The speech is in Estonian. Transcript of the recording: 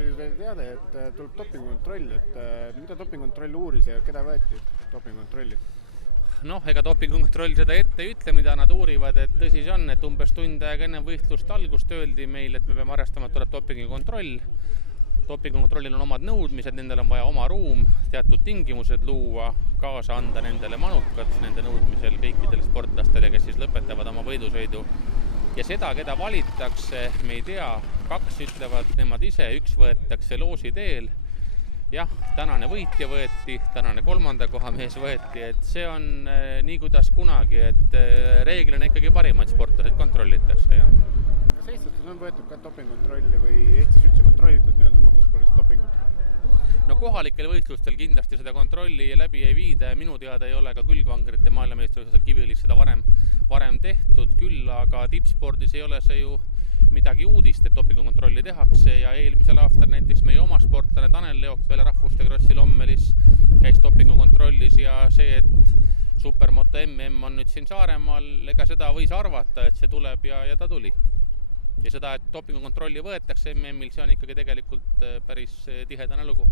tuli veel teade, et tuleb dopingukontroll, et mida dopingukontroll uuris ja keda võeti dopingukontrolli? Noh, ega dopingukontroll seda ette ei ütle, mida nad uurivad, et tõsi see on, et umbes tund aega enne võistlust algust öeldi meil, et me peame arvestama, et tuleb dopingukontroll. Dopingukontrollil on omad nõudmised, nendel on vaja oma ruum, teatud tingimused luua, kaasa anda nendele manukad, nende nõudmisel kõikidele sportlastele, kes siis lõpetavad oma võidusõidu. Ja seda, keda valitakse, me ei tea, 2 ütlevad nemad ise, 1 võetakse loosi teel. Jah, tänane võitja võeti, tänane 3. koha mees võeti, et see on nii kuidas kunagi, et reeglina ikkagi parimad sportlased kontrollitakse. Ja. Kas Eestis on võetud ka dopingukontrolli või Eestis üldse kontrollitud motospordis dopingut? No kohalikel võistlustel kindlasti seda kontrolli läbi ei viida ja minu teada ei ole ka külgvangrite maailmameistrivõistlusel Kiviõlis seda varem tehtud, küll aga tippspordis ei ole see ju midagi uudist, et dopingukontrolli tehakse ja eelmisel aastal näiteks meie oma sportlane Tanel Leokvele rahvuste krossi Lommelis käis dopingukontrollis ja see, et Supermoto MM on nüüd siin Saaremaal, ega seda võis arvata, et see tuleb ja ta tuli. Ja seda, et dopingukontrolli võetakse MM-il, see on ikkagi tegelikult päris tihedane lugu.